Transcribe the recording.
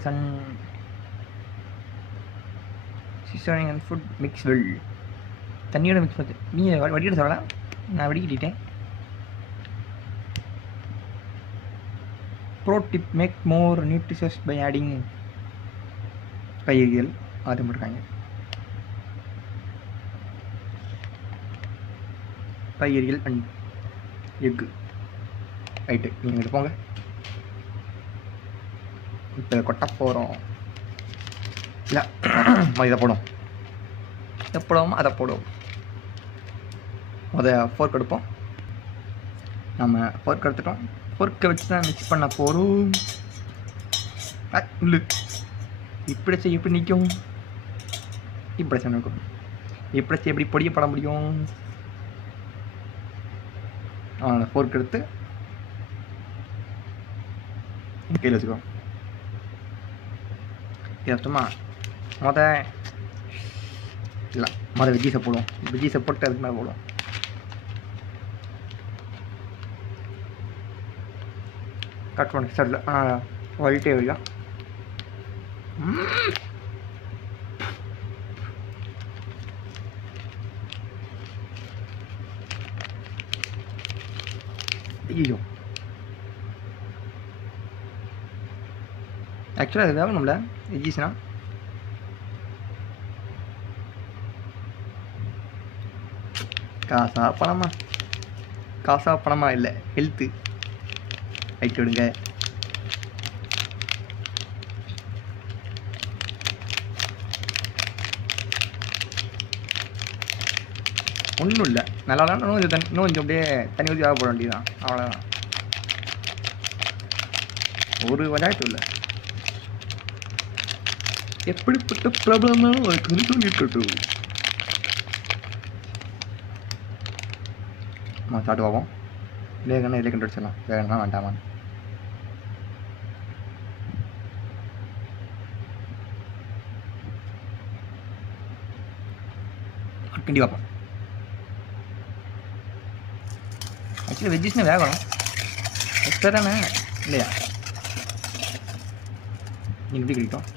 It sun seasoning and food mix well. தண்ணியோட mix பண்ணி நீங்கள் வடிக்கிட்ட சொல்லலாம், நான் வடிக்கிட்டேன். Pro tip make more nutritious by adding காய்கறிகள் அது போட்டிருக்காங்க. காய்கறிகள் அண்ட் எக்கு ரைட்டு. நீங்கள் இங்கே போங்க. இப்போ கொட்ட போகிறோம். இல்லை இதை போடும், இதை போடுவோம், அதை போடுவோம். ஃபோர்க் எடுப்போம். நம்ம ஃபோர்க் எடுத்துட்டோம். ஃபோர்க்கை வச்சு தான் மிக்ஸ் பண்ண போகிறோம். இல்லை இப்படி வச்சு எப்படி நிற்கும்? இப்படி வச்சு நிற்கும். இப்படி வச்சு எப்படி பொடியை பட முடியும்? ஃபோர்க் எடுத்து கையில் வச்சுக்கோ. சும்மா இல்லை வெஜ்ஜீஸை போடுவோம். வெஜ்ஜீஸை போட்டு அதுக்கு மேலே போடுவோம். கட் பண்ணி சரில வழிட்டே வழியா. ஐயோ ஆக்சுவலாக அது வேகணும்ல வெஜ்ஜீஸ்னா. காசா பணமா இல்லை, ஹெல்த்து. ரைட் விடுங்க. ஒன்றும் இல்லை, நல்லா இன்னும் கொஞ்சம் அப்படியே தண்ணி ஊற்றி போட வேண்டியதுதான், அவ்வளோதான். ஒரு விளையாட்டு இல்லை. எப்படிப்பட்ட ப்ராப்ளம்னாலும் ஒரு கருத்து இருக்கட்டும். சாப்பிட்டு பார்ப்போம். வேகன்னா இதில் கண்டுபிடிச்சிடலாம். வேகனா வேண்டாமா கிண்டி பார்ப்போம். ஆக்சுவலி வெஜ்ஜஸ்னா வேகணும் எக்ஸ்ட்ரா தானே இல்லையா? நீங்கள் எப்படி கிடைக்கும்?